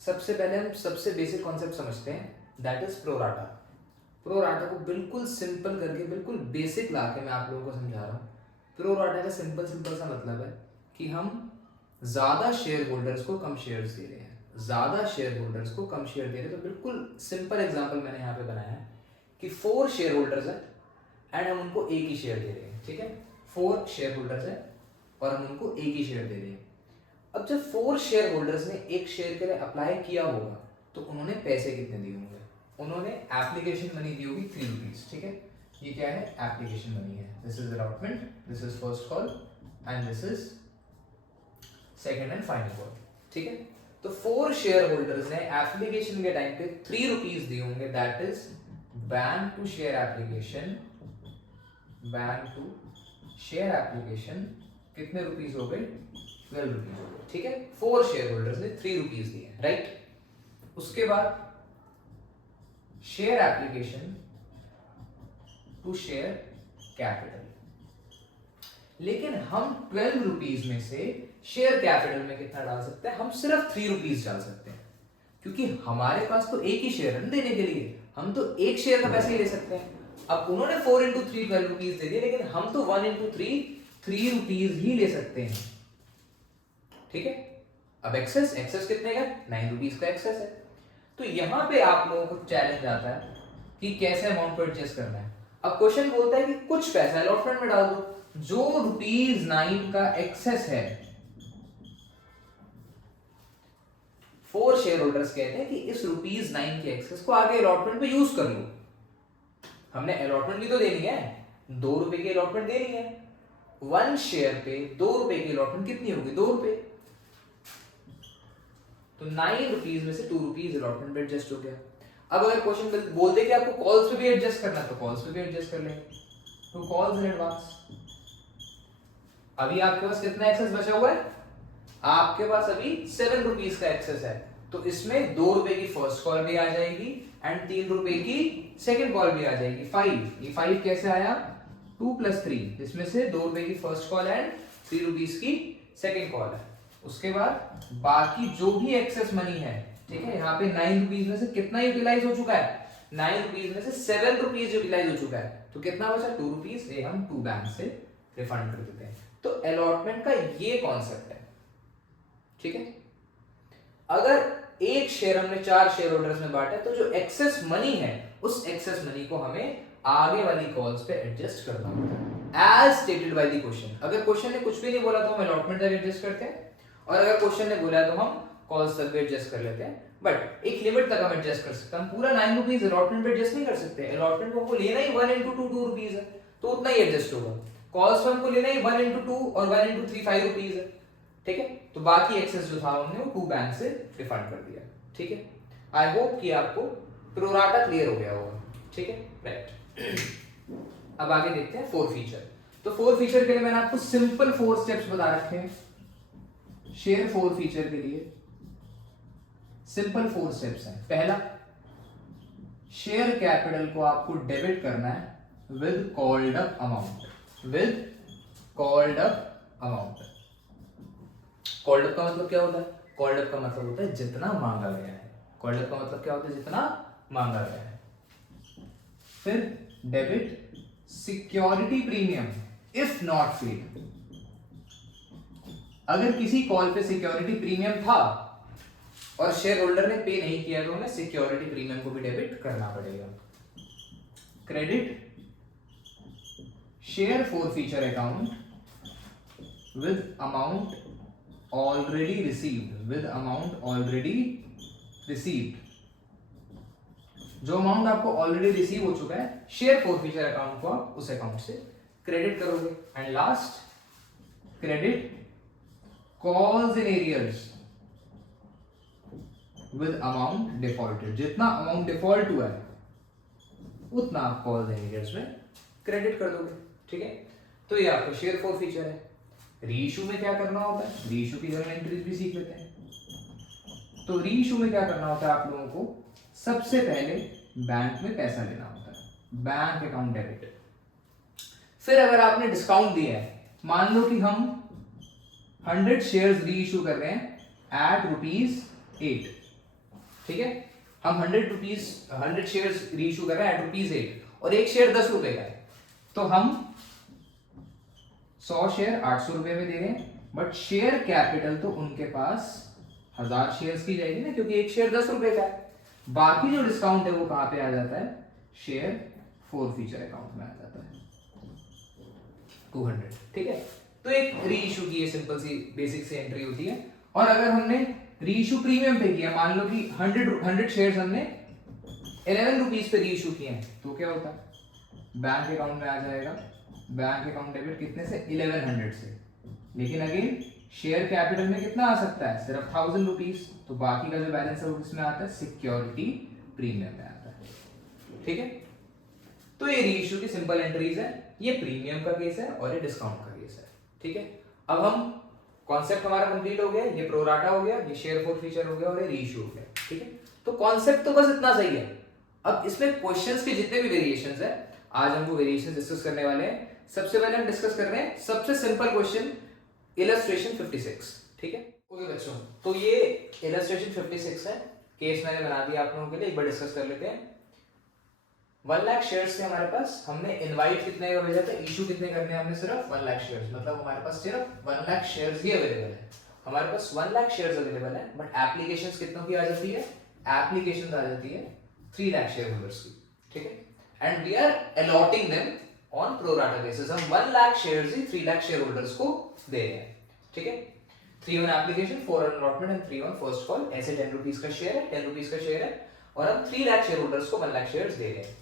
सबसे पहले हम सबसे बेसिक कॉन्सेप्ट समझते हैं, दैट इज प्रोराटा। प्रोराटा को बिल्कुल सिंपल करके बिल्कुल बेसिक ला के मैं आप लोगों को समझा रहा हूँ। प्रोराटा का सिंपल सा मतलब है कि हम ज़्यादा शेयर होल्डर्स को कम शेयर्स दे रहे हैं, ज़्यादा शेयर होल्डर्स को कम शेयर दे रहे हैं। तो बिल्कुल सिंपल एग्जांपल मैंने यहाँ पे बनाया है कि 4 शेयर होल्डर्स हैं एंड हम उनको एक ही शेयर दे रहे हैं। ठीक है, 4 शेयर होल्डर्स हैं और हम उनको एक ही शेयर दे रहे हैं। अब जब 4 शेयर होल्डर्स ने एक शेयर के लिए अप्लाई किया होगा तो उन्होंने पैसे कितने दिए होंगे? उन्होंने एप्लीकेशन मनी दी होगी 3 रुपीज। ठीक है, ये क्या है? एप्लीकेशन मनी है। This is allotment, this is first call and this is second and final call. ठीक है, तो 4 शेयर होल्डर्स ने एप्लीकेशन के टाइम पे 3 रुपीज दिए होंगे, that is bank to share application. Bank to share application कितने रुपीज हो गए? 12 रुपीज हो गए। ठीक है, 4 शेयर होल्डर्स ने 3 रुपीज दिए, राइट। उसके बाद share application to share capital, लेकिन हम 12 रुपीज में से शेयर कैपिटल में कितना डाल सकते हैं? हम सिर्फ 3 रुपीज डाल सकते हैं, क्योंकि हमारे पास तो एक ही शेयर है देने के लिए, हम तो एक शेयर का पैसा ही ले सकते हैं। अब उन्होंने 4 इंटू 3 12 रुपीज दे दिए, लेकिन हम तो 1 इंटू 3 रुपीज ही ले सकते हैं। ठीक है, अब एक्सेस कितने का? 9 रुपीज का एक्सेस है। तो यहां पे आप लोगों को चैलेंज आता है कि कैसे अमाउंट को एडजस्ट करना है। अब क्वेश्चन बोलता है कि कुछ पैसा अलॉटमेंट में डाल दो। जो ₹9 का एक्सेस है, 4 शेयर होल्डर्स कहते हैं कि इस ₹9 के एक्सेस को आगे अलॉटमेंट पे यूज कर लो। हमने अलॉटमेंट भी तो देनी है, 2 रुपए की अलॉटमेंट देनी है। 1 शेयर पे 2 रुपए की अलॉटमेंट कितनी होगी? 2 रुपए। तो 9 रुपीज में से 2 रुपीज अलॉटमेंट पे एडजस्ट हो गया। अब अगर क्वेश्चन बोलते कि आपको कॉल्स पे भी एडजस्ट करना है तो कॉल्स पे भी एडजस्ट कर लेंगे, तो कॉल्स इन एडवांस। अभी आपके पास कितना एक्सेस बचा हुआ है? आपके पास अभी 7 रुपीज का एक्सेस है, तो इसमें 2 रुपए की फर्स्ट कॉल भी आ जाएगी एंड 3 रुपए की सेकंड कॉल भी आ जाएगी। 5, ये 5 कैसे आया? 2 + 3, इसमें से 2 रुपए की फर्स्ट कॉल एंड 3 रुपीज की सेकंड कॉल है। उसके बाद बाकी जो भी एक्सेस मनी है, ठीक है, यहाँ पे 9 रुपीज में से कितना यूटिलाइज हो चुका है? 9 रुपीज में से 7 रुपीज यूटिलाइज हो चुका है, तो कितना बचा? 2 रुपीज। ये हम 2 बैंक से रिफंड कर देते हैं। तो अलॉटमेंट का ये कॉन्सेप्ट है। ठीक है, अगर एक शेयर हमने 4 शेयर होल्डर्स में बांटा तो जो एक्सेस मनी है, उस एक्सेस मनी को हमें आगे वाली कॉल्स पे एडजस्ट करना होता है, as stated by the question. अगर क्वेश्चन ने कुछ भी नहीं बोला तो हम अलॉटमेंट तक एडजस्ट करते हैं, और अगर क्वेश्चन ने बोला तो हम कॉल्स तक भी एडजस्ट कर लेते हैं। बट एक लिमिट तक हम एडजस्ट कर सकते हैं। हम पूरा 9 रुपीज अलॉटमेंट पे एडजस्ट नहीं कर सकते। अलॉटमेंट को हमको लेना ही 1 इंटू 2 2 रुपीज है, तो उतना ही एडजस्ट होगा। कॉल्स पे हमको लेना ही 1 इंटू 2 और 1 इंटू 3 5 रुपीज है। ठीक है, तो बाकी एक्सेस जो था हमने वो 2 बैंक से रिफंड कर दिया। ठीक है, आई होप कि आपको प्रोराटा क्लियर हो गया होगा। ठीक है, राइट। अब आगे देखते हैं 4 फीचर। तो 4 फीचर के लिए मैंने आपको सिंपल 4 स्टेप्स बता रखे हैं। शेयर 4 फीचर के लिए सिंपल 4 स्टेप्स हैं। पहला, शेयर कैपिटल को आपको डेबिट करना है with called up amount. With called up amount. Called up का मतलब क्या होता है? कॉल्ड अप का मतलब होता है जितना मांगा गया है। कॉल्ड अप का मतलब क्या होता है? जितना मांगा गया है। फिर debit security premium if not paid. अगर किसी कॉल पे सिक्योरिटी प्रीमियम था और शेयर होल्डर ने पे नहीं किया तो हमें सिक्योरिटी प्रीमियम को भी डेबिट करना पड़ेगा। Credit share forfeiture account with amount already received. With amount already received, जो अमाउंट आपको ऑलरेडी रिसीव हो चुका है, शेयर फॉरफीचर अकाउंट को आप उस अकाउंट से क्रेडिट करोगे। And last, credit calls in arrears with amount defaulted. जितना अमाउंट डिफॉल्ट हुआ है उतना आप कॉल्स इन एरियर्स में क्रेडिट कर दोगे। ठीक है, तो ये आपका शेयर फॉरफीचर है। रीइशू में क्या करना होता है? रीइशू की जर्नल एंट्रीज भी सीख लेते हैं। तो रीइशू में क्या करना होता है आप लोगों को? सबसे पहले बैंक में पैसा लेना होता है, बैंक अकाउंट डेबिट। फिर अगर आपने डिस्काउंट दिया है, मान लो कि हम 100 शेयर्स रीइशू कर रहे हैं एट ₹8, ठीक है, हम 100 शेयर्स रीइशू कर रहे हैं एट ₹8 और एक शेयर 10 रुपए का है, तो हम 100 शेयर 800 रुपए में दे रहे हैं, बट शेयर कैपिटल तो उनके पास 1000 शेयर्स की जाएगी ना, क्योंकि एक शेयर 10 रुपए का है। बाकी जो डिस्काउंट है वो कहां पे आ जाता है, शेयर फॉरफीचर अकाउंट में आ जाता है 200। ठीक है, तो एक रीइशू की ये सिंपल सी बेसिक सी एंट्री होती है। और अगर हमने रीइशू प्रीमियम पे किया, मान लो कि 100 शेयर्स हमने 11 रुपीज पे रीइशू किए हैं, तो क्या होता है, बैंक अकाउंट में आ जाएगा, बैंक अकाउंट डेबिट कितने से, 1100 से। लेकिन अगेन शेयर कैपिटल में कितना आ सकता है, सिर्फ 1000 रुपीज, तो बाकी का जो बैलेंस है वो किसमें आता है, सिक्योरिटी प्रीमियम में आता है। ठीक है, तो ये रीइशू की सिंपल एंट्रीज है, ये प्रीमियम का केस है और ये डिस्काउंट का केस है। ठीक है, अब हम कॉन्सेप्ट हमारा कंप्लीट हो गया, ये प्रोराटा हो गया, ये शेयर फॉरफीचर हो गया और ये रीइशू हो गया। ठीक है, तो कॉन्सेप्ट तो बस इतना सही है। अब इसमें क्वेश्चंस के जितने भी वेरिएशंस है, आज हम वो वेरिएशंस डिस्कस करने वाले हैं। सबसे पहले हम डिस्कस कर रहे हैं सबसे सिंपल क्वेश्चन, इलस्ट्रेशन 56। ठीक है, ओके बच्चों, तो ये इलस्ट्रेशन 56 है, केस मैंने बना दिया आप लोगों के लिए, एक बार डिस्कस कर लेते हैं। 1 लाख शेयर्स थे हमारे पास, हमने इनवाइट कितने का भेजा था, इशू कितने करने हैं हमने, सिर्फ 1 लाख शेयर्स, मतलब हमारे पास सिर्फ 1 लाख शेयर्स ही अवेलेबल है। हमारे पास 1 लाख शेयर्स अवेलेबल है, बट एप्लीकेशंस कितनों की आ जाती है, एप्लीकेशंस आ जाती है 3 लाख शेयर होल्डर्स की। ठीक है, and we are allotting them on pro rata basis, हम 1 लाख शेयर्स ही 3 लाख शेयर होल्डर्स को दे रहे हैं। ठीक है, 3 on application, 4 on allotment and 3 on first call, ऐसे 10 रुपीज का शेयर है, 10 रुपीज का शेयर है, और हम 3 लाख शेयर होल्डर्स को 1 लाख शेयर्स दे रहे हैं।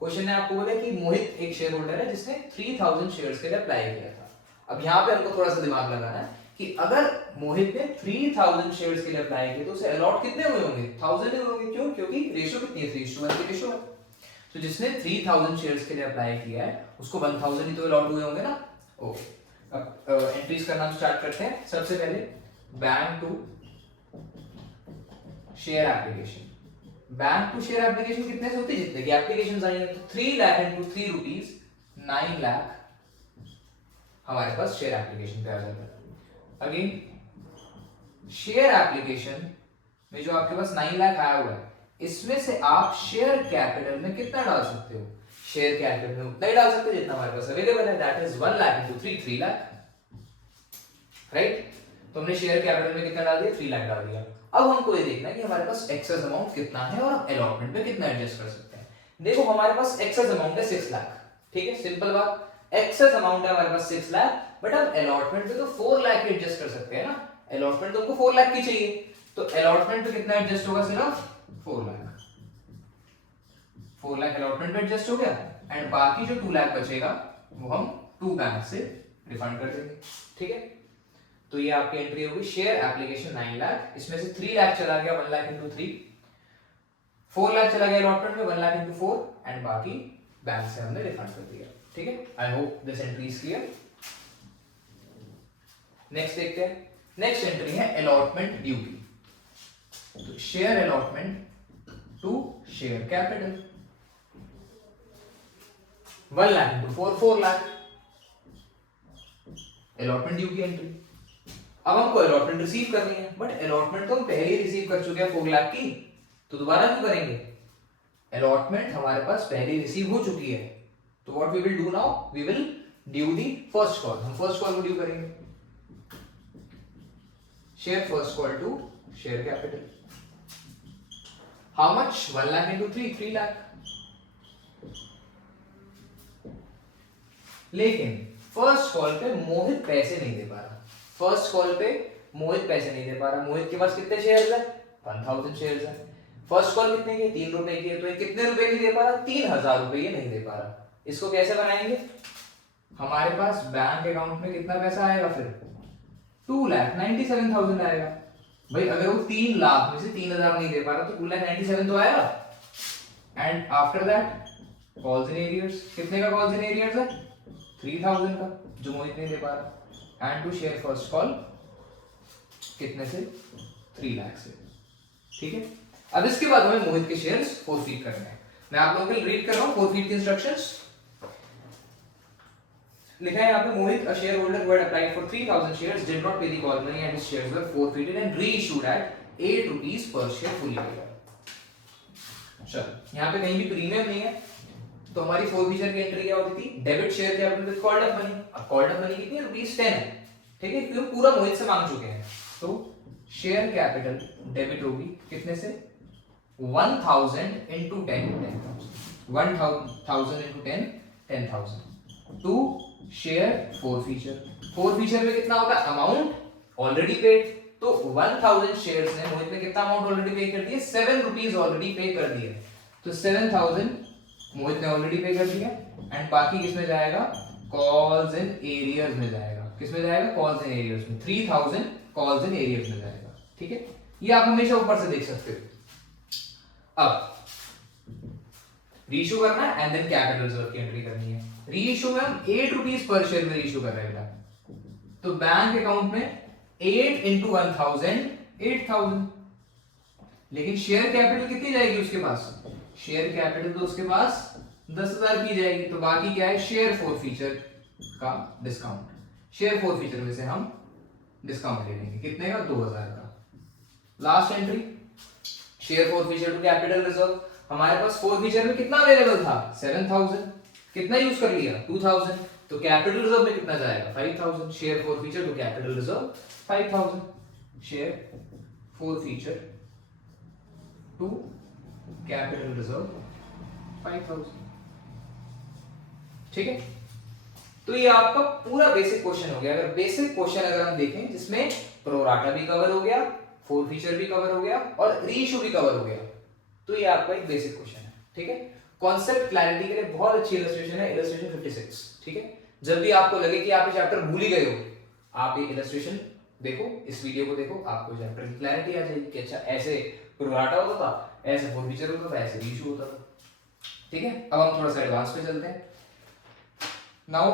क्वेश्चन ने आपको बोला कि मोहित एक शेयर होल्डर है जिसने 3000 शेयर्स के लिए अप्लाई किया था। अब यहाँ पे हमको थोड़ा सा दिमाग लगाना है कि अगर मोहित ने 3000 शेयर्स के लिए अप्लाई किया तो उसे अलॉट कितने हुए होंगे, 1000 ही होंगे। क्यों, क्योंकि रेशियो कितनी है, 3:1 की रेशियो है। तो जिसने 3000 शेयर्स के लिए अप्लाई किया है उसको 1000 ही तो अलॉट हुए होंगे ना। ओके, अब एंट्रीज करना स्टार्ट करते हैं। सबसे पहले bank to share application, bank to share application कितने से होती है, जितने की एप्लीकेशंस आई हैं, तो 3 लाख इनटू 3 रुपीज 9 लाख हमारे पास शेयर एप्लीकेशन पे आ जाता है। अगेन शेयर एप्लीकेशन में जो आपके पास 9 लाख आया हुआ है, इसमें से आप शेयर कैपिटल में कितना डाल सकते हो, शेयर कैपिटल में उतना ही डाल सकते हो जितना हमारे पास अवेलेबल है, that is 1 lakh into 3 lakh, right. तो हमने शेयर कैपिटल में कितना डाल दिया, 3 लाख डाल दिया। अब हमको ये देखना है कि हमारे पास एक्सेस अमाउंट कितना है और हम अलॉटमेंट पे कितना एडजस्ट कर सकते हैं। देखो हमारे पास एक्सेस अमाउंट है 6 लाख, ठीक है, सिंपल बात, एक्सेस अमाउंट है हमारे पास 6 लाख, बट हम अलॉटमेंट पे तो 4 लाख एडजस्ट कर सकते हैं ना, अलॉटमेंट तो हमको 4 लाख की चाहिए, तो अलॉटमेंट पे कितना एडजस्ट होगा, सिर्फ 4 लाख। 4 लाख अलॉटमेंट पे एडजस्ट हो गया, एंड बाकी जो 2 लाख बचेगा वो हम 2 बैंक से रिफंड कर देंगे। ठीक है, तो ये आपकी एंट्री होगी, शेयर एप्लीकेशन 9 लाख, इसमें से 3 लाख चला गया 1 लाख इंटू 3, 4 लाख चला गया अलॉटमेंट में 1 लाख इंटू 4, एंड बाकी बैंक से हमने रिफंड कर दिया। ठीक है, I hope this entry is clear. Next देखते हैं, नेक्स्ट एंट्री है अलॉटमेंट ड्यूटी, तो share allotment to share capital, 1 lakh into 4 lakh allotment due की एंट्री। अब हमको अलॉटमेंट रिसीव करनी है, बट अलॉटमेंट तो हम पहले ही रिसीव कर चुके हैं 4 लाख की, तो दोबारा क्यों करेंगे, अलॉटमेंट हमारे पास पहले रिसीव हो चुकी है, तो what we will do now, we will due the first call, हम फर्स्ट कॉल को ड्यू करेंगे, share first call to share capital, how much, 1 lakh into 3 lakh. लेकिन फर्स्ट कॉल पे मोहित पैसे नहीं दे पा रहा, फर्स्ट कॉल पे मोहित पैसे नहीं दे पा रहा, मोहित के पास कितने शेयर्स है, 1000 शेयर्स है, फर्स्ट कॉल कितने की, 3 रुपए की है, तो ये कितने रुपए नहीं दे पा रहा, 3000 रुपए ये नहीं दे पा रहा। इसको कैसे बनाएंगे, हमारे पास बैंक अकाउंट में कितना पैसा आएगा, फिर 2,97,000 आएगा। भाई अगर वो 3 लाख में से 3000 नहीं दे पा रहा तो 2,97,000 तो आएगा। And after that calls in arrears, कितने का कॉल्स इन एरियर्स है, 3000 का, जो मोहित नहीं दे पा रहा, and to share first call कितने से, 3 लाख से। ठीक है, अब इसके बाद हमें मोहित के शेयर्स फॉरफीट करने हैं। मैं आप लोगों के लिए रीड कर रहा हूं फॉरफीट की इंस्ट्रक्शंस। लिखा है यहाँ पे, Mohit a share holder who had applied for 3000 shares did not pay the call money and his shares were forfeited and reissued at 8 rupees per share fully paid। चलो यहाँ पे कहीं भी प्रीमियम नहीं है, तो हमारी फोरफीचर की एंट्री क्या होती थी, debit share capital with called up money. अब कॉल्ड अप मनी कितनी है, ₹10 है, ठीक है, क्योंकि पूरा मोहित से मांग चुके हैं। तो शेयर कैपिटल डेबिट होगी कितने से, 1000 into 10, 1000 into 10, 10,000 to share forfeiture में कितना होगा, अमाउंट ऑलरेडी पेड। तो 1000 शेयर्स ने मोहित ने कितना अमाउंट ऑलरेडी पे कर दिया, 7 रुपीज ऑलरेडी पे कर दिए। तो 7000 मोहित ने ऑलरेडी पे कर दिया, एंड बाकी किसमें जाएगा, कॉल्स एंड एरियर्स में जाएगा। किसमें जाएगा, कॉल्स एंड एरियर्स में, 3000 कॉल्स एंड एरियर्स में जाएगा, ठीक है। ये आप हमेशा ऊपर से देख सकते हो। अब रीइश्यू करना है एंड देन कैपिटल रिजर्व की एंट्री करनी है। रीइश्यू में हम 8 रुपीज पर शेयर में रीइश्यू कर रहे हैं, तो बैंक अकाउंट में 8 into 1000, 8000। लेकिन शेयर कैपिटल कितनी जाएगी उसके पास, शेयर कैपिटल तो उसके पास 10,000 की जाएगी। तो बाकी क्या है, शेयर फोरफीचर का डिस्काउंट। शेयर फोरफीचर में से हम डिस्काउंट ले लेंगे, कितने का, 2000 का। Last entry, share forfeiture to capital reserve. हमारे पास फोरफीचर में कितना अवेलेबल था, 7000, कितना यूज कर लिया, 2000। तो कैपिटल रिजर्व में कितना जाएगा, 5000। Share forfeiture to capital reserve 5000, share forfeiture to capital reserve 5000, ठीक है। तो ये आपका पूरा बेसिक क्वेश्चन हो गया। अगर बेसिक क्वेश्चन अगर हम देखें जिसमें प्रोराटा भी कवर हो गया, फोरफीचर भी कवर हो गया और रीइश्यू भी कवर हो गया, तो ये आपका एक बेसिक क्वेश्चन है, ठीक है। कॉन्सेप्ट क्लैरिटी के लिए बहुत अच्छी इलस्ट्रेशन है, इलस्ट्रेशन 56, ठीक है। जब भी आपको लगे कि आप ये चैप्टर भूल ही गए हो, आप ये इलस्ट्रेशन देखो, इस वीडियो को देखो, आपको चैप्टर की क्लैरिटी आ जाएगी कि अच्छा ऐसे प्रोराटा होता था, ऐसे फोरफीचर होता था, ऐसे रीइश्यू होता था, ठीक है। अब हम थोड़ा सा एडवांस पे चलते हैं। Now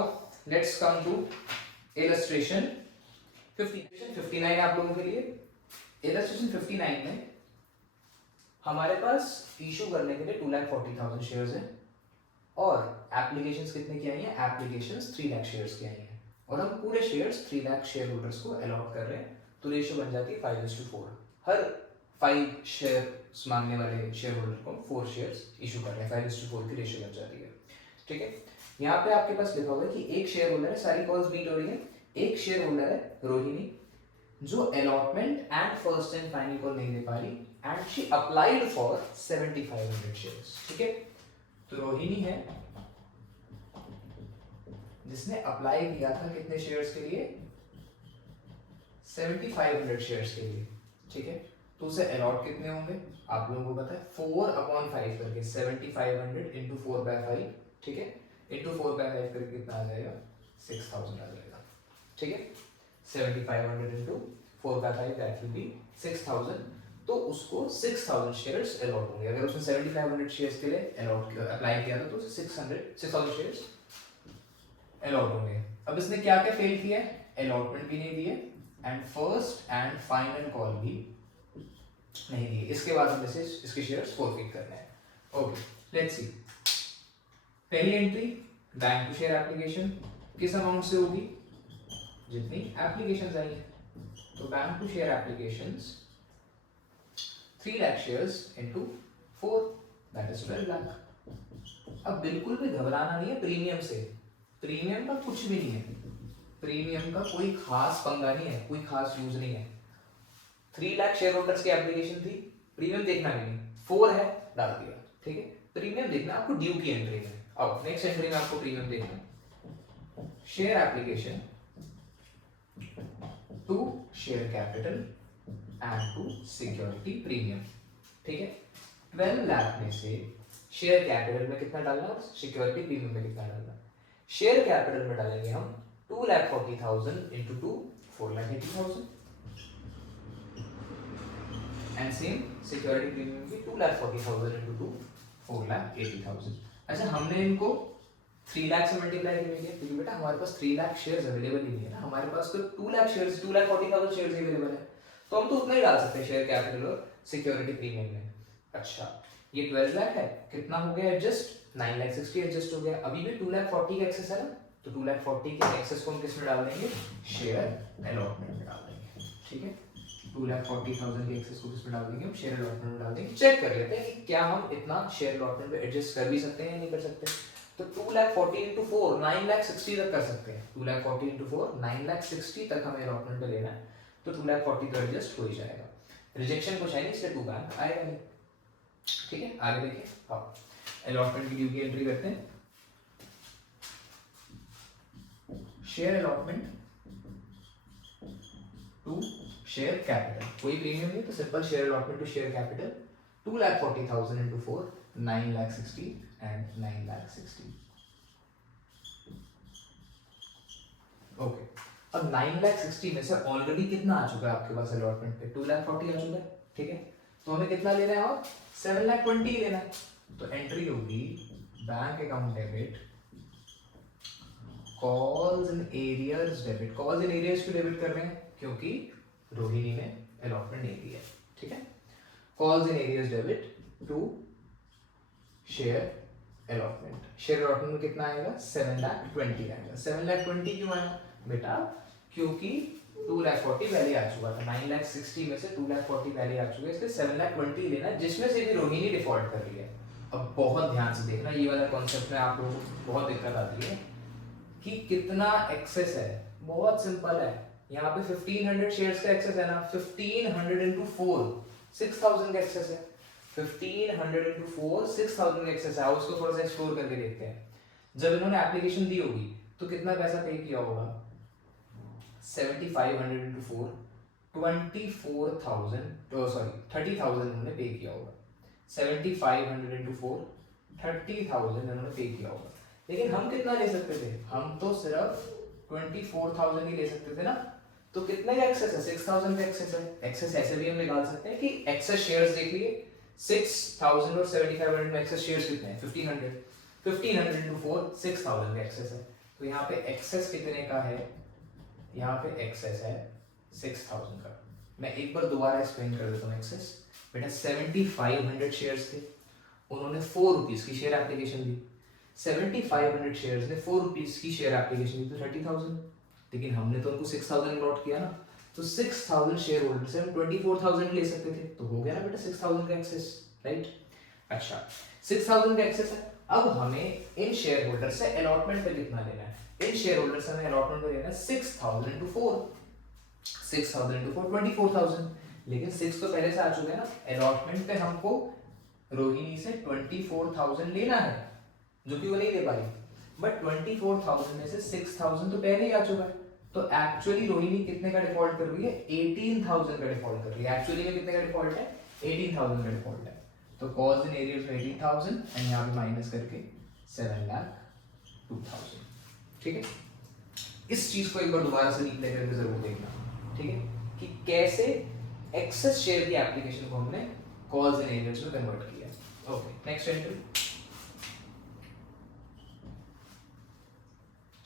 let's come to illustration 59 आप लोगों के लिए। इलस्ट्रेशन 59 में हमारे पास इशू करने के लिए 2,40,000 शेयर्स हैं और एप्लीकेशंस कितने की आई हैं, एप्लीकेशंस 3 लाख शेयर्स की आई हैं और हम पूरे शेयर्स 3 लाख शेयर होल्डर्स को अलॉट कर रहे हैं। तो रेशियो बन जाती है 5:4। हर 5 शेयर्स मांगने वाले शेयर होल्डर को 4 शेयर्स इशू कर रहे हैं, 5:4 की रेशियो बन जाती है, ठीक है। यहाँ पे आपके पास लिखा हुआ है कि एक शेयर होल्डर है, सारी कॉल्स बीट हो रही है, एक शेयर होल्डर है रोहिणी, जो allotment and first and final call नहीं दे पा रही, and she applied for 7500 shares, ठीक है। तो रोहिणी है जिसने अप्लाई किया था कितने शेयर्स के लिए, 7500 शेयर्स के लिए, ठीक है। तो उसे अलॉट कितने होंगे आप लोगों को पता है, 4/5 करके 7500 into 4/5, ठीक है, into 4/5 करके कितना आ जाएगा, 6000 आ जाएगा, ठीक है। 7500 into 4/5 दैट विल बी 6000। तो उसको 6000 शेयर्स अलॉट होंगे। अगर उसने 7500 शेयर्स के लिए अलॉट अप्लाई किया था तो उसे 6000 शेयर्स अलॉट होंगे। अब इसने क्या क्या फेल किया है, अलॉटमेंट भी नहीं दिए and first and final call भी नहीं दिए। इसके बाद हम इसे इसके शेयर्स फॉरफिट करने हैं। Okay, let's see. पहली entry, bank to share application किस अमाउंट से होगी, जितनी एप्लीकेशंस आई हैं। तो bank to share applications 3 lakh shares into 4 that is 12 lakh. अब बिल्कुल भी घबराना नहीं है प्रीमियम से, प्रीमियम का कुछ भी नहीं है, प्रीमियम का कोई खास पंगा नहीं है, कोई खास यूज नहीं है। 3 लाख शेयर होल्डर्स की एप्लीकेशन थी, प्रीमियम देखना भी नहीं, 4 है डाल दिया, ठीक है। प्रीमियम देखना आपको ड्यू की एंट्री में। अब नेक्स्ट एंट्री में आपको प्रीमियम देखना, share application to share capital and to security premium, ठीक है। 12 लाख में से शेयर कैपिटल में कितना डालना और सिक्योरिटी प्रीमियम में कितना डालना। शेयर कैपिटल में डालेंगे हम 2,40,000 into 2 4,80,000 and same security premium की 2,40,000 into 2 4,80,000। अच्छा, हमने इनको 3 लाख से मल्टीप्लाई करेंगे क्योंकि बेटा हमारे पास 3 लाख शेयर्स अवेलेबल ही नहीं है ना, हमारे पास तो 2 लाख शेयर्स 2,40,000 शेयर्स अवेलेबल है, तो हम तो उतना ही डाल सकते हैं शेयर कैपिटल और सिक्योरिटी प्रीमियम में। अच्छा, ये 12 लाख है, कितना हो गया एडजस्ट, 9,60,000 एडजस्ट हो गया। अभी भी 2,40,000 का एक्सेस है ना, तो 2,40,000 के एक्सेस को हम किस में डाल देंगे, शेयर अलॉटमेंट में डाल देंगे, ठीक है। 2,40,000 के एक्सेस को किसमें डाल देंगे, हम शेयर अलॉटमेंट में डाल देंगे। चेक कर लेते हैं कि क्या हम इतना शेयर अलॉटमेंट में एडजस्ट कर भी सकते हैं या नहीं कर सकते। तो 2,40,000 इंटू 4 9,60,000 तक कर सकते हैं। 2,40,000 इंटू 4 9,60,000 तक हमें अलॉटमेंट में लेना है, तो 2,40,000 तो एडजस्ट हो ही जाएगा। रिजेक्शन कुछ है नहीं, इसलिए 2 बैंक आएगा नहीं। ठीक है, आगे देखिए। हाँ, अलॉटमेंट की ड्यू की एंट्री करते हैं। Share allotment to share capital, कोई प्रीमियम नहीं, तो simple share allotment to share capital 2,40,000 into 4 9,60,000 and 9,60,000। Okay, अब 9,60,000 में से ऑलरेडी कितना आ चुका है आपके पास अलॉटमेंट पे, 2,40,000 आ चुका है। ठीक है, तो हमें कितना लेना है और 7,20,000 लेना है। तो एंट्री होगी bank account debit calls and arrears debit. Calls and arrears क्यों डेबिट कर रहे हैं, क्योंकि रोहिणी ने अलॉटमेंट नहीं दिया है। ठीक है, calls and arrears debit to share allotment. Share allotment में कितना आएगा, 7,20,000 आएगा। 7,20,000 क्यों आया बेटा, क्योंकि 2,40,000 पहले आ चुका था। 9,60,000 में से 2,40,000 पहले आ चुका है, इसलिए 7,20,000 लेना है, जिसमें से भी रोहिणी डिफॉल्ट कर रही है। अब बहुत ध्यान से देखना, ये वाला कॉन्सेप्ट में आप लोगों को बहुत दिक्कत आती है कि कितना एक्सेस है। बहुत सिंपल है, यहाँ पे 1500 शेयर्स का एक्सेस है ना, 1500 इंटू 4 6,000 का एक्सेस है। 1500 इंटू 4 6,000 का एक्सेस है। उसको थोड़ा सा एक्सप्लोर करके देखते हैं। जब इन्होंने एप्लीकेशन दी होगी तो कितना पैसा पे किया होगा, 7,500 इंटू 4 24,000, सॉरी 30,000 इन्होंने पे किया होगा। 7,500 इंटू 4 30,000 इन्होंने पे किया होगा। लेकिन हम कितना ले सकते थे, हम तो सिर्फ 24,000 ही ले सकते थे ना। तो कितने का एक्सेस है, 6,000 का एक्सेस है। एक्सेस ऐसे भी हम निकाल सकते हैं कि एक्सेस शेयर्स देख लिए, 6,000 और 7,500 में एक्सेस शेयर्स कितने हैं, 1,500। 1,500 इंटू 4 6,000 का एक्सेस है। तो यहाँ पे एक्सेस कितने का है, यहाँ पे एक्सेस है 6,000 का। मैं एक बार दोबारा एक्सप्लेन कर देता हूँ एक्सेस। बेटा 7,500 शेयर्स थे, उन्होंने 4 रुपीज की शेयर एप्लीकेशन दी। 7,500 शेयर्स ने 4 रुपीज की शेयर एप्लीकेशन दी, तो 30,000। लेकिन हमने तो उनको 6,000 अलॉट किया ना, तो 6,000 शेयर होल्डर से हम 24,000 ले सकते थे, तो हो गया ना बेटा 6,000 का एक्सेस, राइट। अच्छा, 6,000 का एक्सेस है। अब हमें इन शेयर होल्डर से अलॉटमेंट पे कितना लेना है, इन शेयर होल्डर से हमें अलॉटमेंट पे लेना है 6,000 इंटू 4 6,000 इंटू 4 24,000। लेकिन 6 तो पहले से आ चुके हैं ना, अलॉटमेंट पे हमको रोहिणी से 24,000 लेना है, जो कि वो नहीं दे पाई। बट 24,000 में से 6,000 तो पहले ही आ चुका है। तो एक्चुअली रोहिणी कितने का डिफॉल्ट कर रही है, 18,000 का डिफॉल्ट कर रही है। एक्चुअली में कितने का डिफॉल्ट है, 18,000 का डिफॉल्ट है। तो कॉल्स इन एरियर्स में 18,000 एंड यहाँ पे माइनस करके 7,02,000। ठीक है, इस चीज को एक बार दोबारा से रिप्ले करके जरूर देखना। ठीक है, कि कैसे एक्सेस शेयर की एप्लीकेशन को हमने कॉल्स इन एरियर्स में कन्वर्ट किया। Okay, next entry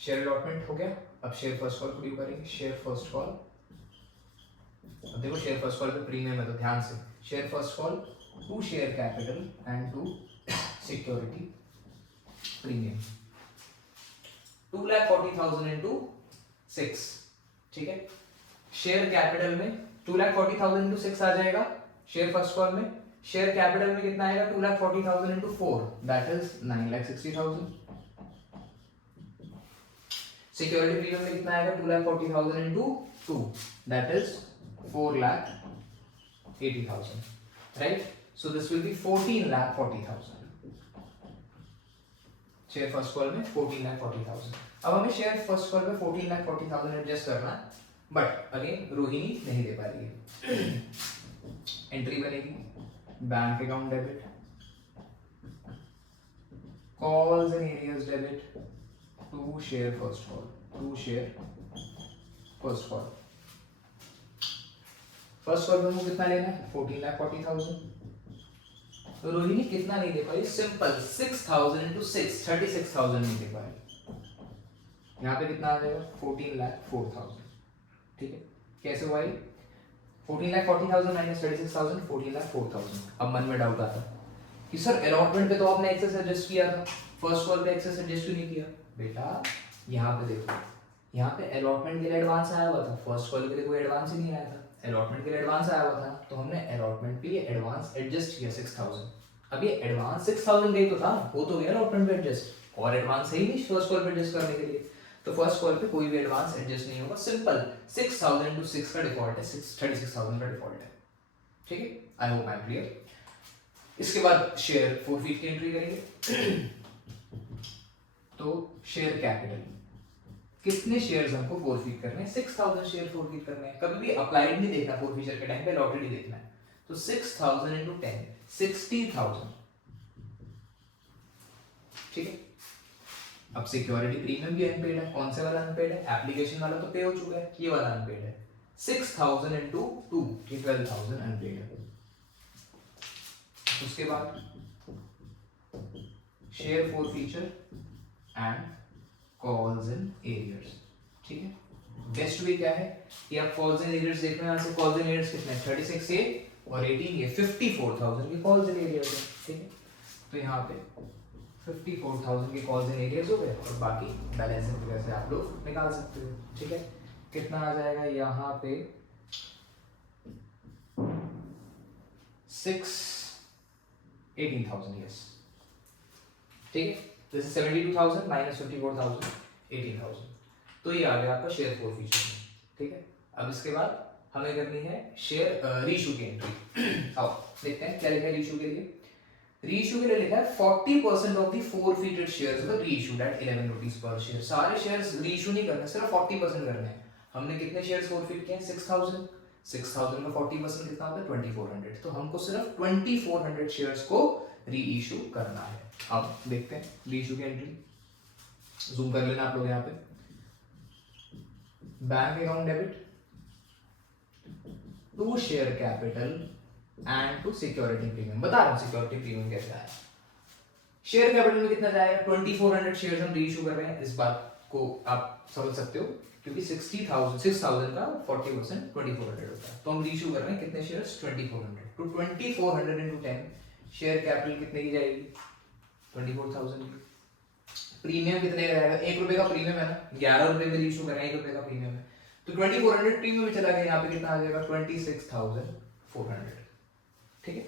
share allotment हो गया। अब शेयर फर्स्ट कॉल को ड्यू करेंगे। शेयर फर्स्ट कॉल, अब देखो शेयर फर्स्ट कॉल पे प्रीमियम है, तो ध्यान से share first call to share capital and to security premium 2,40,000 into 6। ठीक है, शेयर कैपिटल में 2,40,000 इंटू 6 आ जाएगा शेयर फर्स्ट कॉल में। शेयर कैपिटल में कितना आएगा, 2,40,000 into 4 that is 9,60,000। Security premium में कितना आएगा, 2,40,000 into 2 that is 4,80,000, right. So this will be 14,40,000। Share first call में 14,40,000। अब हमें शेयर फर्स्ट कॉल में 14,40,000 एडजस्ट करना है, बट अगेन रोहिणी नहीं दे पा रही है। एंट्री बनेगी bank account debit calls and arrears debit to share first call, to share first call. First call में कितना लेना है, 14,40,000। तो रोहिणी कितना नहीं दे पाई, सिंपल 6,000 इंटू 6 36,000 नहीं दे पाई। यहाँ पे कितना आ जाएगा, 14,04,000। ठीक है, कैसे हुआ ये, 14,40,000 माइनस 36,000 14,04,000। अब मन में डाउट आता कि सर अलॉटमेंट पे तो आपने एक्सेस एडजस्ट किया था, फर्स्ट कॉल पे एक्सेस एडजस्ट क्यों नहीं किया। बेटा यहाँ पे देखो, यहाँ पे अलॉटमेंट के लिए एडवांस आया हुआ था, फर्स्ट कॉल के लिए कोई एडवांस ही नहीं आया था। अलॉटमेंट के लिए एडवांस आया हुआ था, तो हमने अलॉटमेंट पे ये एडवांस एडजस्ट किया 6000। अब ये एडवांस 6000 गई तो था, वो तो गया अलॉटमेंट पे एडजस्ट, और एडवांस है ही नहीं फर्स्ट कॉल पे एडजस्ट करने के लिए, तो फर्स्ट कॉल पे कोई भी एडवांस एडजस्ट नहीं होगा। सिंपल 6000 into 6 का डिफॉल्ट है, 36,000 का डिफॉल्ट है। ठीक है, I hope I am clear. इसके बाद शेयर फोरफीट की एंट्री करेंगे। तो शेयर कैपिटल, कितने शेयर्स हमको फोरफीट करने हैं? 6000 शेयर फोरफीट करने हैं। कभी भी अप्लाइड नहीं देखना फोरफीचर के टाइम पे, अलॉटेड ही देखना है। तो 6000 into 10 60,000। ठीक है, अब सिक्योरिटी प्रीमियम भी अनपेड है। कौन से वाला अनपेड है? एप्लीकेशन वाला तो पे हो चुका है, ये वाला अनपेड है। 6000 into 2 ये 12,000 अनपेड है। उसके बाद share forfeiture and calls in arrears. ठीक है, बेस्ट वे क्या है कि आप कॉल्स इन एरियर्स देख रहे हैं, यहाँ से कॉल्स इन एरियर्स कितने हैं? 36 ये और 18 ये, 54,000 के कॉल्स इन एरियर्स हैं। ठीक है, तो यहाँ पे 54,000 के कॉल्स इन एरियर्स हो गए, और बाकी बैलेंस इन फिगर से आप लोग निकाल सकते हो। ठीक है, कितना आ जाएगा यहाँ पे? 18,000। यस, ठीक है, दिस इज 72,000 माइनस 54,000, 18,000। तो ये आ गया आपका शेयर फोरफीचर में। ठीक है, अब इसके बाद हमें करनी है शेयर रीइश्यू की एंट्री। आओ देखते हैं क्या लिखा है रीइश्यू के लिए। रीइश्यू के लिए लिखा है 40% of the forfeited shares were reissued at 11 rupees per share. सारे शेयर्स रीइश्यू नहीं करने, सिर्फ 40% करने हैं। हमने कितने शेयर्स फोरफीट किए हैं? 6000। 6000 का 40% कितना होता है? 2400। तो हमको सिर्फ 2400 शेयर्स को रीइश्यू करना है। अब देखते हैं रीइश्यू की एंट्री। जूम कर लेना आप लोग यहाँ पे। Bank account debit to share capital and to security premium. बता रहा हूं सिक्योरिटी प्रीमियम कैसे आया। शेयर कैपिटल में कितना जाएगा? 2400 शेयर्स हम रीइश्यू कर रहे हैं। इस बात को आप समझ सकते हो, क्योंकि 60,000 का 40% 2400 होता है। तो हम रीइश्यू कर रहे हैं कितने शेयर्स? 2400। तो 2400 into 10 शेयर कैपिटल कितने की जाएगी? 24,000 की। प्रीमियम कितने का जाएगा? 1 रुपए का प्रीमियम है ना, 11 रुपए में रीइश्यू कर रहे हैं, 1 रुपए का प्रीमियम है, तो 2400 प्रीमियम में चला गया। यहाँ पे कितना आ जाएगा? 26,400। ठीक है,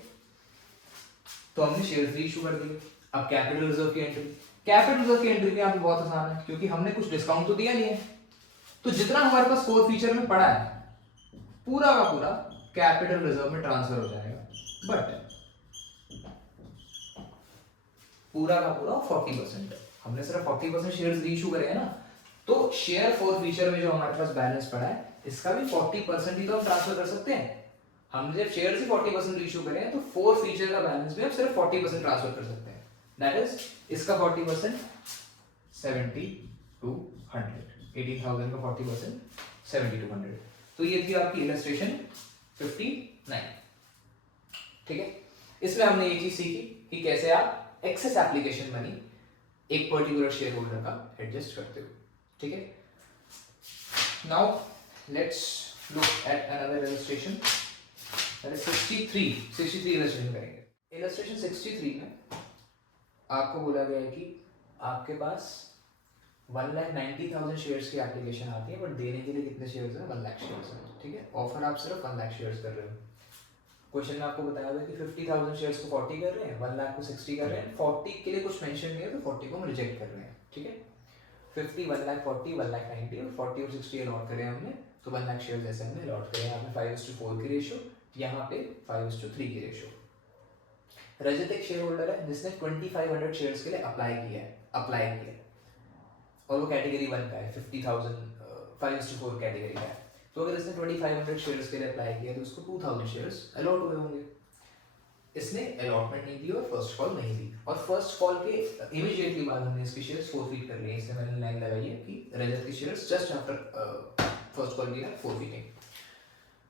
तो हमने शेयर रीइश्यू कर दिए। अब कैपिटल रिजर्व की एंट्री। कैपिटल रिजर्व की एंट्री भी यहाँ पे बहुत आसान है, क्योंकि हमने कुछ डिस्काउंट तो दिया नहीं है, तो जितना हमारे पास फोर फीचर में पड़ा है पूरा का पूरा कैपिटल रिजर्व में ट्रांसफर हो जाएगा। बट पूरा का पूरा 40%, हमने सिर्फ 40% शेयर्स रीइश्यू करे हैं ना, तो शेयर फोर फीचर में जो हमारे पास बैलेंस पड़ा है इसका भी 40% ही तो हम ट्रांसफर कर सकते हैं। हमने जब शेयर से 40% रीइश्यू करे हैं, तो फोर फीचर का बैलेंस भी हम सिर्फ 40% ट्रांसफर कर सकते हैं। दैट इज इसका 40% 70 to 100, 18,000 का 40% 70 to 100। तो ये थी आपकी इलस्ट्रेशन 59। ठीक है, इसमें हमने ये चीज सीखी कि कैसे आप एक्सेस एप्लीकेशन मनी एक पर्टिकुलर शेयर होल्डर का एडजस्ट करते हो। ठीक है, now let's look at another illustration. 63 illustration करेंगे। इलस्ट्रेशन 63 में आपको बोला गया है कि आपके पास 1,90,000 शेयर्स की एप्लीकेशन आती है, बट देने के लिए कितने शेयर्स हैं? 1 लाख शेयर्स हैं। ठीक है, ऑफर आप सिर्फ 1 लाख शेयर्स कर रहे हो। क्वेश्चन में आपको बताया हुआ है कि 50,000 शेयर्स को 40 कर रहे हैं, 1 लाख को 60 कर रहे हैं, 40 के लिए कुछ मेंशन नहीं है, तो 40 को हम रिजेक्ट कर रहे हैं। ठीक है, 50, 1 लाख 40, 1 लाख 90 और 40 और 60 अलॉट करे हमने, तो 1 लाख शेयर्स ऐसे हमने अलॉट करे। यहाँ पे 5:4 की रेशियो, यहाँ पे 5:3 की रेशियो। रजत एक शेयर होल्डर है जिसने 2500 शेयर्स के लिए अप्लाई किया है, और वो कैटेगरी 1 का है, 50,000 5:4 कैटेगरी का है। तो अगर इसने 2500 शेयर्स के लिए अप्लाई किया तो उसको 2000 शेयर्स अलॉट हुए होंगे। इसने अलॉटमेंट नहीं दी और फर्स्ट कॉल नहीं दी, और फर्स्ट कॉल के इमीडिएटली बाद हमने इसके शेयर्स फोरफीट कर लिए। इसलिए मैंने लाइन लगाई है कि रजत के shares just after first call की फोरफीटिंग।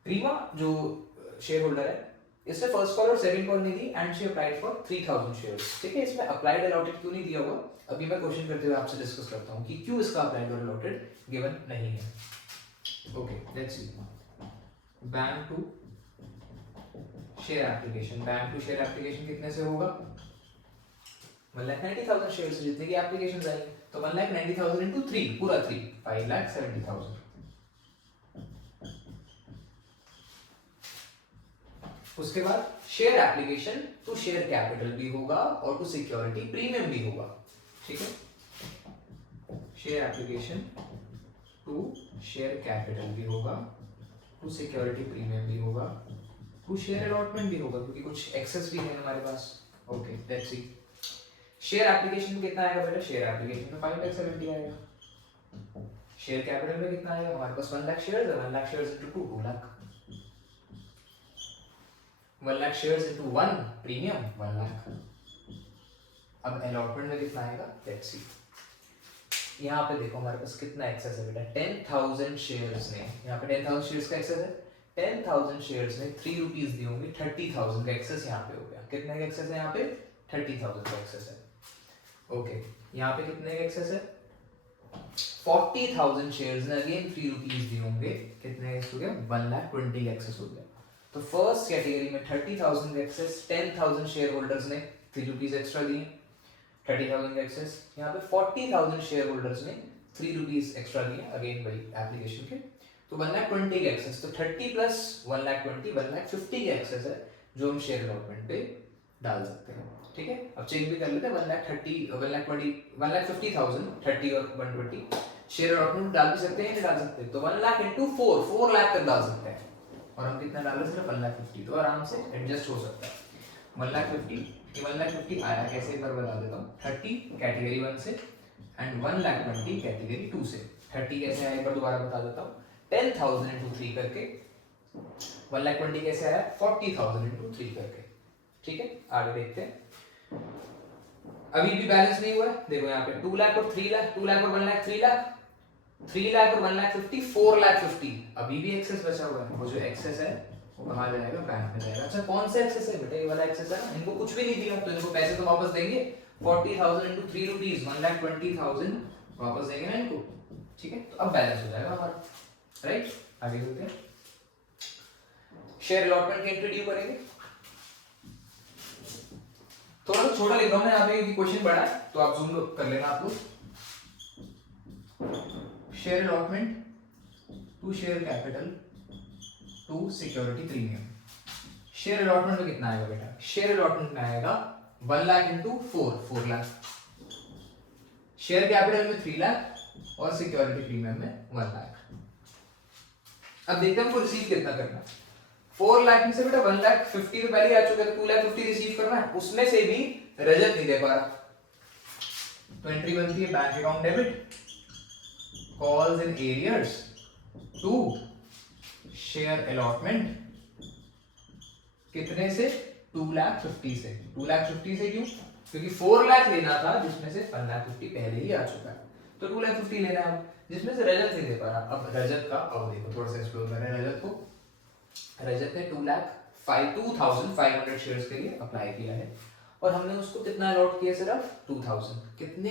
रीमा जो शेयर होल्डर है, इसने फर्स्ट कॉल और सेकंड कॉल नहीं दी and she applied for 3000 shares. ठीक है, इसमें अप्लाइड अलॉटेड क्यों नहीं दिया हुआ, अभी मैं क्वेश्चन करते हुए आपसे डिस्कस करता हूं कि क्यों इसका अप्लाइड और अलॉटेड गिवन नहीं है। Okay, let's see. Bank to share application. Bank to share application कितने से होगा? 1,90,000 शेयर्स से जितने की एप्लीकेशंस आएंगे, तो 1,90,000 into 3 पूरा 3 5,70,000। उसके बाद share application to share capital भी होगा और टू सिक्योरिटी प्रीमियम भी होगा, ठीक है। Share application to share capital भी होगा, टू सिक्योरिटी प्रीमियम भी होगा, टू शेयर अलॉटमेंट भी होगा क्योंकि कुछ एक्सेस भी है हमारे पास। Okay let's see share application में कितना आएगा बेटा, शेयर एप्लीकेशन में 5,70,000 आएगा। शेयर कैपिटल में कितना आएगा, हमारे पास 1 लाख शेयर्स है, 1 lakh shares into 2 lakh, 1 lakh shares into 1 premium 1 lakh. अब अलॉटमेंट में कितना आएगा, लेट्स सी। यहाँ पे देखो हमारे पास कितना एक्सेस है बेटा, 10,000 शेयर्स ने, यहाँ पे 10,000 शेयर्स का एक्सेस है, 10,000 शेयर्स ने 3 रुपीज दिए होंगे, 30,000 का एक्सेस यहाँ पे हो गया। कितने का एक्सेस है यहाँ पे, 30,000 का एक्सेस है। ओके यहाँ पे कितने का एक्सेस है, 40,000 शेयर्स ने अगेन 3 रुपीज दिए होंगे, कितने एक्सेस हो गया, 1,20,000 का एक्सेस हो गया। तो फर्स्ट कैटेगरी में 30,000 का एक्सेस, 10,000 शेयर होल्डर्स ने 3 रुपीज एक्स्ट्रा दिए, 30,000 का एक्सेस। यहाँ पे 40,000 शेयर होल्डर्स ने 3 रुपीज एक्स्ट्रा दिए, अगेन वही एप्लीकेशन के, तो 1,20,000 का एक्सेस। तो 30 प्लस 1,20,000 1,50,000 का एक्सेस है जो हम शेयर अलॉटमेंट पे डाल सकते हैं, ठीक है। अब चेक भी कर लेते हैं, 1,50,000 30 और 120 शेयर अलॉटमेंट डाल भी सकते हैं, नहीं डाल सकते, तो 1 लाख इंटू 4 लाख तक डाल सकते हैं। और हम कितना डाल रहे हैं, सिर्फ 1,50,000, तो आराम से एडजस्ट हो सकता है। 1,50,000 आया कैसे, एक बार बता देता हूँ, 30 कैटेगरी 1 से एंड 1,20,000 कैटेगरी 2 से। 30 कैसे आया एक बार दोबारा बता देता हूँ, 10,000 इंटू 3 करके, 1,20,000 कैसे आया, 40,000 इंटू 3 करके, ठीक है। आगे देखते हैं, अभी भी बैलेंस नहीं हुआ है, देखो यहाँ पे 2 लाख और 3 लाख, 2 लाख और 1 लाख 3 लाख, 3 लाख और 1,50,000 4,50,000, अभी भी एक्सेस बचा हुआ है। वो जो एक्सेस है वो कहाँ जाएगा, बैंक में जाएगा। अच्छा कौन सा एक्सेस है बेटा, ये वाला एक्सेस है ना, इनको कुछ भी नहीं दिया तो इनको पैसे तो वापस देंगे, 40,000 इंटू 3 रुपीज 1,20,000 वापस देंगे ना इनको, ठीक है। तो अब बैलेंस हो जाएगा हमारा, राइट। आगे चलते हैं, शेयर अलॉटमेंट की एंट्री ड्यू करेंगे। थोड़ा सा छोटा लिख रहा हूं मैं यहाँ पे क्योंकि क्वेश्चन बड़ा है, तो आप जूम कर लेना आप लोग। Share allotment to share capital to security premium. Share allotment में कितना आएगा बेटा, शेयर अलॉटमेंट में आएगा 1 lakh into 4 lakh, share capital में 3 लाख और सिक्योरिटी प्रीमियम में 1 लाख। अब देखते हैं हमको रिसीव कितना करना है। 4 लाख में से बेटा 1,50,000 तो पहले आ चुका है, 2,50,000 रिसीव करना है, उसमें से भी रजत नहीं दे पा रहा, तो एंट्री बनती है bank account debit, calls in arrears to share allotment, कितने से, 2,50,000 से। 2,50,000 से क्यों, क्योंकि 4 लाख लेना था जिसमें से 1,50,000 पहले ही आ चुका है, तो 2,50,000 लेना है जिसमें से रजत नहीं दे पा रहा। अब रजत का, अब देखो थोड़ा सा एक्सप्लोर करें रजत को। रजत ने 2,05,500 शेयर्स के लिए अप्लाई किया है और हमने उसको कितना अलॉट किया, सिर्फ 2,000। कितने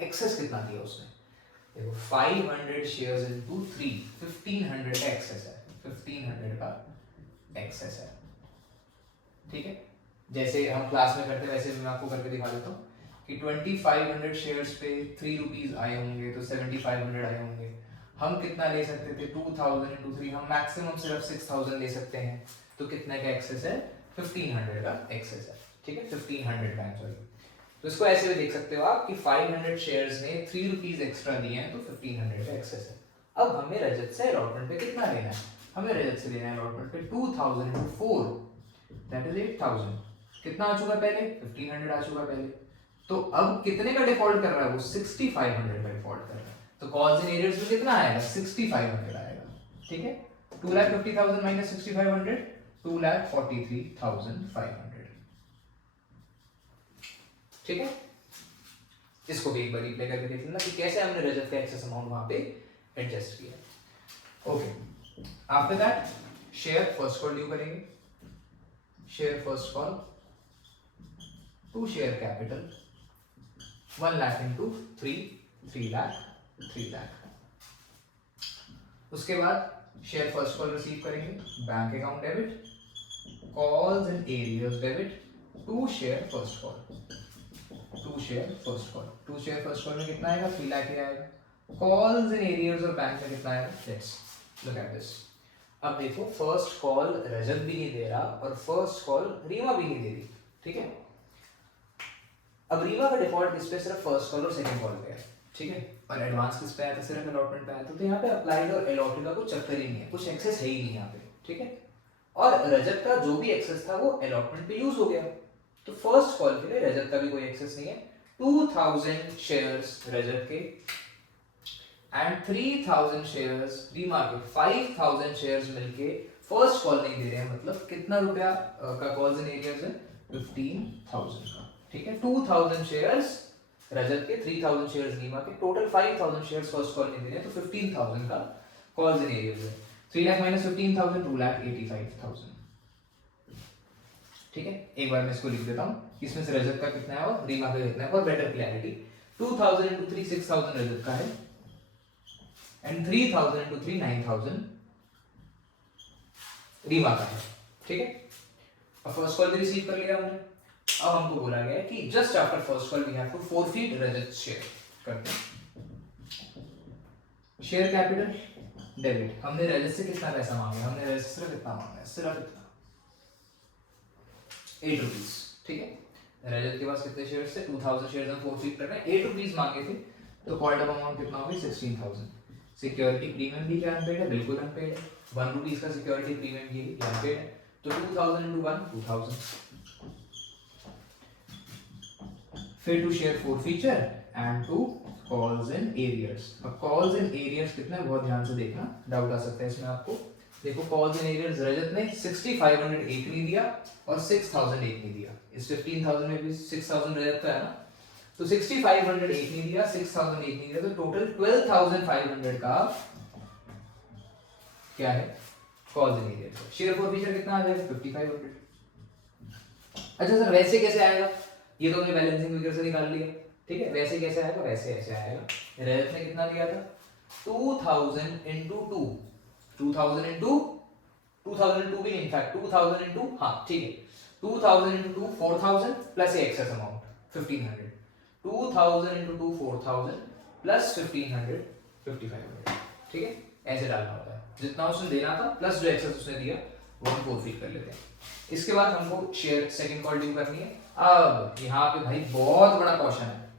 एक्सेस कितना दिया उसने, देखो 500 शेयर्स इनटू 3, 1,500 का एक्सेस है, 1,500 का एक्सेस है, ठीक है। जैसे हम क्लास में करते हैं वैसे मैं आपको करके दिखा देता हूँ कि 2,500 शेयर्स पे 3 रुपीज आए होंगे तो 7,500 आए होंगे। हम कितना ले सकते थे, 2,000 इंटू 3, हम मैक्सिमम सिर्फ 6,000 ले सकते हैं, तो कितने का एक्सेस है, 1,500 का एक्सेस है, ठीक है। 1,500 का, सॉरी। तो इसको ऐसे भी देख सकते हो आप कि 500 शेयर्स ने 3 रुपीज एक्स्ट्रा दिए हैं, तो 1,500 का एक्सेस है। अब हमें रजत से अलॉटमेंट पे कितना लेना है, हमें रजत से लेना है अलॉटमेंट पे 2,000 इंटू 4, दैट इज 8,000। कितना आ चुका पहले, 1,500 आ चुका पहले, तो अब कितने का डिफॉल्ट कर रहा है वो, 6,500 का डिफॉल्ट कर रहा है। तो कॉल्स इन एरियर्स में कितना आएगा, 6,500 आएगा, ठीक है। 2,50,000 माइनस 6,500, 2,43,500, ठीक है। इसको भी एक बार रिप्ले करके देख लेना कि कैसे हमने रजत का एक्सेस अमाउंट वहां पे एडजस्ट किया। Okay, after that share first call due करेंगे। Share first call to share capital 1 lakh into 3 lakh 3 lakh. उसके बाद शेयर फर्स्ट कॉल रिसीव करेंगे, bank account debit, calls in arrears debit to share first call, to share first call. To share first call में कितना आएगा, 3 लाख ही आएगा। Calls in arrears और bank में कितना आएगा, लेट्स लुक एट दिस। अब देखो फर्स्ट कॉल रजत भी नहीं दे रहा और फर्स्ट कॉल रीमा भी नहीं दे रही, ठीक है। अब रीमा का डिफॉल्ट किस पे, सिर्फ फर्स्ट कॉल और सेकंड कॉल पे है, ठीक है, और एडवांस किस पे आया था, सिर्फ अलॉटमेंट पे आया था। तो यहाँ पे अप्लाइड और अलॉटेड का कोई चक्कर ही नहीं है, कुछ एक्सेस है ही नहीं यहाँ पे, ठीक है। और रजत का जो भी एक्सेस था वो अलॉटमेंट पे यूज हो गया, तो फर्स्ट कॉल के लिए रजत का भी कोई एक्सेस नहीं है। 2000 शेयर्स रजत के एंड 3000 शेयर्स रीमा के, 5000 शेयर्स मिलके फर्स्ट कॉल नहीं दे रहे हैं, मतलब कितना रुपया का कॉल्स इन एरियर्स है, 15000 का, ठीक है। 2000 शेयर्स रजत के, 3000 शेयर्स रीमा के, टोटल 5000 शेयर्स फर्स्ट कॉल नहीं दे रहे हैं, तो 15000 का कॉल्स इन एरियर्स है। 3 लाख माइनस 15,000, 2,85,000, ठीक है। एक बार मैं इसको लिख देता हूँ, इसमें से रजत का कितना है और रीमा का कितना है फॉर बेटर क्लैरिटी। 2000 into 3 6,000 रजत का है एंड 3000 into 3 9,000 रीमा का है, ठीक है। अब फर्स्ट कॉल भी रिसीव कर लिया हमने। अब हमको बोला गया है कि just after first call we have to forfeit रजत शेयर करते हैं। शेयर कैपिटल डेबिट, हमने रजत से कितना पैसा मांगा, हमने रजत से कितना मांगा है, सिर्फ इतना 8 रुपीज, ठीक है। रजत के पास कितने शेयर्स थे, 2000 शेयर्स हम फॉरफीट कर रहे हैं, 8 रुपीज मांगे थे, तो कॉल्ड अप अमाउंट कितना होगी, 16,000। सिक्योरिटी प्रीमियम भी क्या अनपेड है, बिल्कुल अनपेड है, 1 रुपीज का सिक्योरिटी प्रीमियम ये अनपेड है, तो 2000 into 1 2000। फिर to share forfeiture and to calls in arrears. अब कॉल्स इन एरियर्स कितना है बहुत ध्यान से देखना, डाउट आ सकता है इसमें आपको। देखो कॉल्स इन एरियर्स रजत ने 6500 एक नहीं दिया और 6000 एक नहीं दिया, इस 15000 में भी 6000 रजत का है ना, तो 6500 एक नहीं दिया, 6000 एक नहीं दिया, तो टोटल 12500 का क्या है calls in arrears. Share forfeiture कितना आ जाएगा, 5500। अच्छा सर वैसे कैसे आएगा, ये तो हमने बैलेंसिंग फिगर से निकाल लिया, ठीक है। वैसे कैसे आएगा, वैसे ऐसे आएगा। रजत ने कितना दिया था, 2000 into 2, 2000 into 2002 भी नहीं, इनफैक्ट 2000 into, हाँ ठीक है, 2000 into 2 4000 plus excess amount 1500, 2000 into 2 4000 plus 1500 5500, ठीक है। ऐसे डालना होता है, जितना उसने देना था प्लस जो एक्सेस उसने दिया वो हम फॉरफीट कर लेते हैं। इसके बाद हमको शेयर सेकंड कॉल ड्यू करनी है। अब यहाँ पे भाई बहुत बड़ा क्वेश्चन है,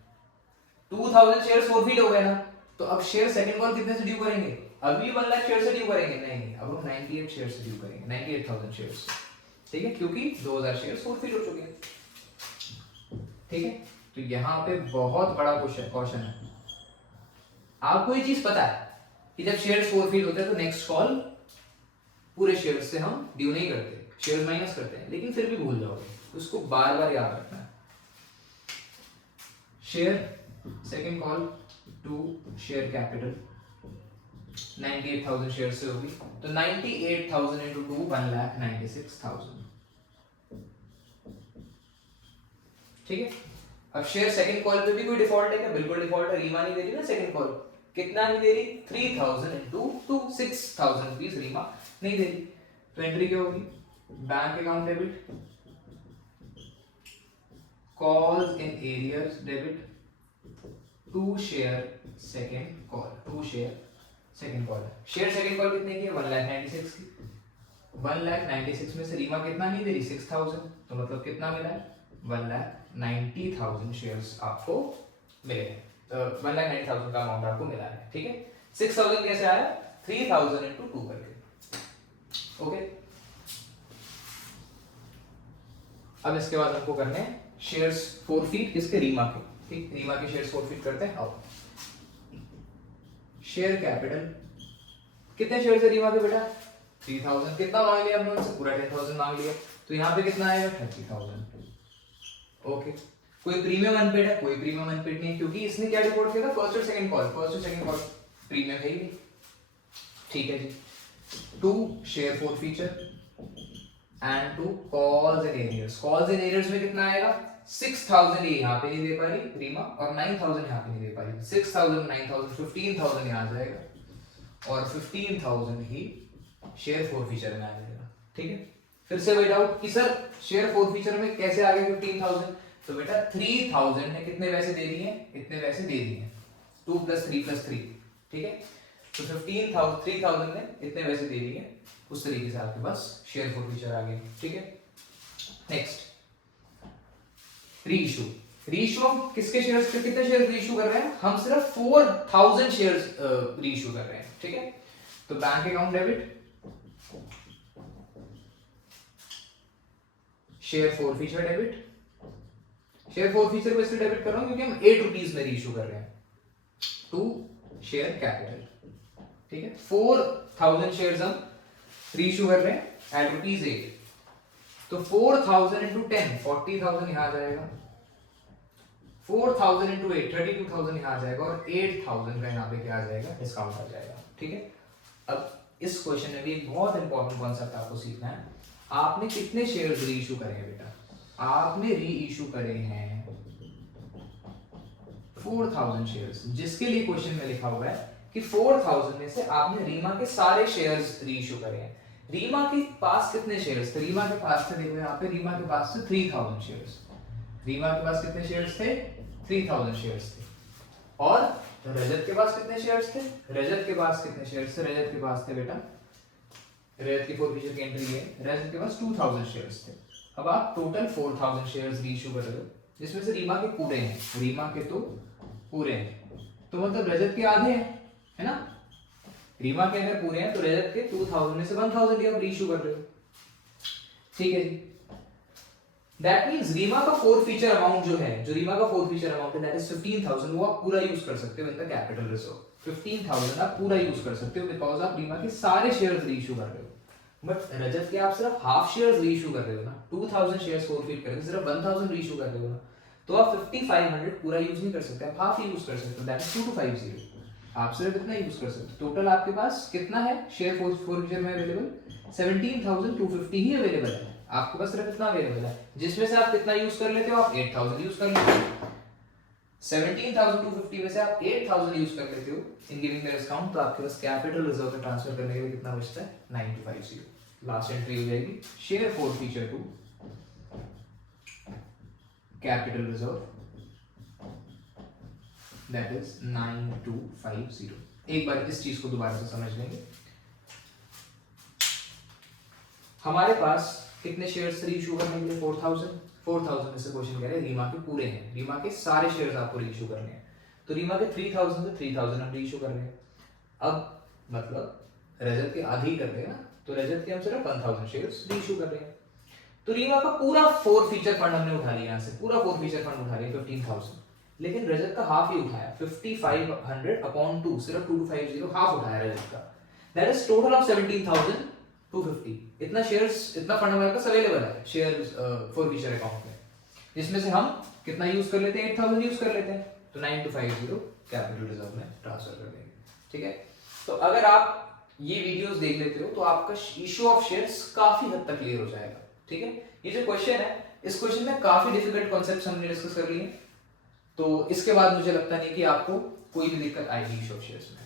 2000 शेयर्स फॉरफीट हो गए ना, तो अब शेयर सेकंड कॉल कितने से ड्यू करेंगे, अभी 1 लाख शेयर से ड्यू करेंगे, नहीं अब हम 98 शेयर से ड्यू करेंगे, 98,000 शेयर्स, ठीक है, क्योंकि 2000 शेयर्स फॉरफीट हो चुके हैं, ठीक है। तो यहाँ पे बहुत बड़ा क्वेश्चन है। आपको ये चीज पता है कि जब शेयर्स फॉरफीट होते हैं तो नेक्स्ट कॉल पूरे शेयर्स से हम ड्यू नहीं करते, शेयर माइनस करते हैं, लेकिन फिर भी भूल जाओगे, तो उसको बार बार याद रखना है। Share second call to share capital 98,000 share से होगी, तो 98,000 into 2 1,96,000, ठीक है। अब शेयर सेकंड कॉल पे भी कोई डिफॉल्ट है क्या, बिल्कुल डिफॉल्ट है, रीमा नहीं दे रही ना सेकंड कॉल, कितना नहीं दे रही, 3000 into 2 6,000 रुपीज रीमा नहीं दे रही, तो एंट्री क्या होगी, bank account debit, calls in arrears debit, to share second call, to share second call. Share second call कितने की है, 1,96,000 की, 1,96,000 में से रीमा कितना नहीं दे रही, 6,000, तो मतलब कितना मिला है, 1,90,000 शेयर्स आपको मिले हैं, तो 1,90,000 का अमाउंट आपको मिला है, ठीक है। 6,000 कैसे आया, 3,000 into 2 करके, ओके। अब इसके बाद आपको करने हैं शेयर्स फॉरफीट, किसके, रीमा के, ठीक, रीमा के शेयर्स फॉरफीट करते हैं। आओ शेयर कैपिटल, कितने शेयर है रीमा के बेटा, 3,000, कितना मांग लिया हमने उनसे, पूरा 10,000 मांग लिया, तो यहाँ पे कितना आएगा, 30,000, ओके। कोई प्रीमियम अनपेड है, कोई प्रीमियम अनपेड नहीं है, क्योंकि इसने क्या रिपोर्ट किया था, फर्स्ट और सेकंड कॉल, फर्स्ट और सेकंड कॉल प्रीमियम है ही नहीं, ठीक है जी। To share forfeiture and to calls and arrears, calls and arrears में कितना आएगा, 6,000 ये यहाँ पे नहीं दे पा रही रीमा और 9,000 यहाँ पे नहीं दे पा रही, 6,000 9,000 15,000 यहाँ आ जाएगा और 15,000 ही शेयर फॉरफीचर में आ जाएगा, ठीक है। फिर से वही डाउट कि सर शेयर फॉरफीचर में कैसे आ गए 15,000, तो बेटा 3,000 ने कितने पैसे दे दिए हैं, इतने पैसे दे दिए हैं, 2 + 3 + 3, ठीक है। तो 15,000 3,000 ने इतने पैसे दे दिए, उस तरीके से आपके पास शेयर फॉरफीचर आ गई। ठीक है, नेक्स्ट रीइशू। रीइशू हम किसके शेयर्स के कितने शेयर्स रीइशू कर रहे हैं? हम सिर्फ 4,000 शेयर्स रीइशू कर रहे हैं। ठीक है, तो bank account debit, share forfeiture debit. Share forfeiture को इसलिए डेबिट कर रहा हूं क्योंकि हम 8 रुपीज में रीइशू कर रहे हैं टू शेयर कैपिटल। ठीक है, 4,000 शेयर्स हम रीइशू कर रहे हैं एट ₹8। तो 4,000 इंटू 10 40,000 यहां आ जाएगा, 4,000 इंटू 8 32,000 यहां आ जाएगा, और 8,000 का यहाँ पे क्या आ जाएगा? डिस्काउंट आ जाएगा। ठीक है, अब इस क्वेश्चन में भी एक बहुत इंपॉर्टेंट कॉन्सेप्ट आपको सीखना है। आपने कितने शेयर्स रीइशू करे हैं बेटा? आपने रीइशू करे हैं 4,000 शेयर्स, जिसके लिए क्वेश्चन में लिखा हुआ है कि 4,000 में से आपने रीमा के सारे शेयर्स रीइशू करे हैं। रीमा के पास कितने शेयर्स थे? रीमा के पास थे, देखो यहाँ पे, रीमा के पास थे 3,000 शेयर्स। रीमा के पास कितने शेयर्स थे? 3,000 शेयर्स थे। और रजत के पास कितने शेयर्स थे? रजत के पास कितने शेयर्स थे? रजत के पास थे बेटा, रजत की फॉरफीचर की एंट्री है, रजत के पास 2,000 शेयर्स थे। अब आप टोटल 4,000 शेयर्स रीइशू कर रहे हो, जिसमें से रीमा के पूरे हैं, रीमा के तो पूरे हैं, तो मतलब रजत के आधे हैं, है ना? रीमा के अगर पूरे हैं तो रजत के 2,000 में से 1,000 ही आप रीइशू कर रहे हो। ठीक है जी, दैट मींस रीमा का फॉरफीचर अमाउंट जो है, जो रीमा का फॉरफीचर अमाउंट है, दैट इज 15,000, वो आप पूरा यूज कर सकते हो इन द कैपिटल रिजर्व। 15,000 आप पूरा यूज कर सकते हो बिकॉज आप रीमा के सारे शेयर्स रीइशू कर रहे हो। बट रजत के आप सिर्फ हाफ शेयर्स रीइशू कर रहे हो ना, 2,000 शेयर्स फॉरफीट करके सिर्फ 1,000 रीइशू कर रहे हो ना, तो आप 5,500 पूरा यूज नहीं कर सकते, आप हाफ यूज कर सकते हो, दैट इज 2250। आप सिर्फ इतना यूज कर सकते हो। टोटल आपके पास कितना है शेयर फॉरफीचर में अवेलेबल? 17,250 ही अवेलेबल है, आपके पास सिर्फ इतना अवेलेबल है, जिसमें से आप कितना यूज कर लेते हो? आप 8,000 यूज कर लेते हो। 17,250 में से आप 8,000 यूज कर लेते हो इन गिविंग द डिस्काउंट, तो आपके पास कैपिटल रिजर्व में ट्रांसफर करने के लिए कितना बचता है? 9250। लास्ट एंट्री हो जाएगी share forfeiture to capital reserve, that is 9250। एक बार इस चीज को दोबारा से समझ लेंगे। हमारे पास कितने शेयर्स रीइशू करने के लिए? 4,000 में से क्वेश्चन कह रहे हैं रीमा के पूरे हैं, रीमा के सारे शेयर्स आपको रीइशू करने हैं, तो रीमा के 3,000 से 3,000 हम रीइशू कर रहे हैं। अब मतलब रजत के आधे ही कर रहे हैं ना, तो रजत के हम सिर्फ 1,000 शेयर्स रीइशू कर रहे हैं। तो रीमा का पूरा फॉरफीचर फंड हमने उठा लिया, यहाँ से पूरा फॉरफीचर फंड उठा लिया 15,000, लेकिन रजत का हाफ ही उठाया, 5,500 अपॉन 2, सिर्फ 2250 हाफ उठाया रजत का, दैट इज टोटल ऑफ 17,250। इतना शेयर्स, इतना फंड हमारे पास अवेलेबल है शेयर फॉरफीचर अकाउंट में, जिसमें से हम कितना यूज कर लेते हैं? 8,000 यूज कर लेते हैं, तो 9250 कैपिटल रिजर्व में ट्रांसफर कर देंगे। ठीक है, तो अगर आप ये वीडियोस देख लेते हो तो आपका इशू ऑफ शेयर्स काफी हद तक क्लियर हो जाएगा। ठीक है, ये जो क्वेश्चन है, इस क्वेश्चन में काफी डिफिकल्ट कॉन्सेप्ट्स हमने डिस्कस कर लिए, तो इसके बाद मुझे लगता नहीं कि आपको कोई भी दिक्कत आएगी इशू ऑफ शेयर्स में।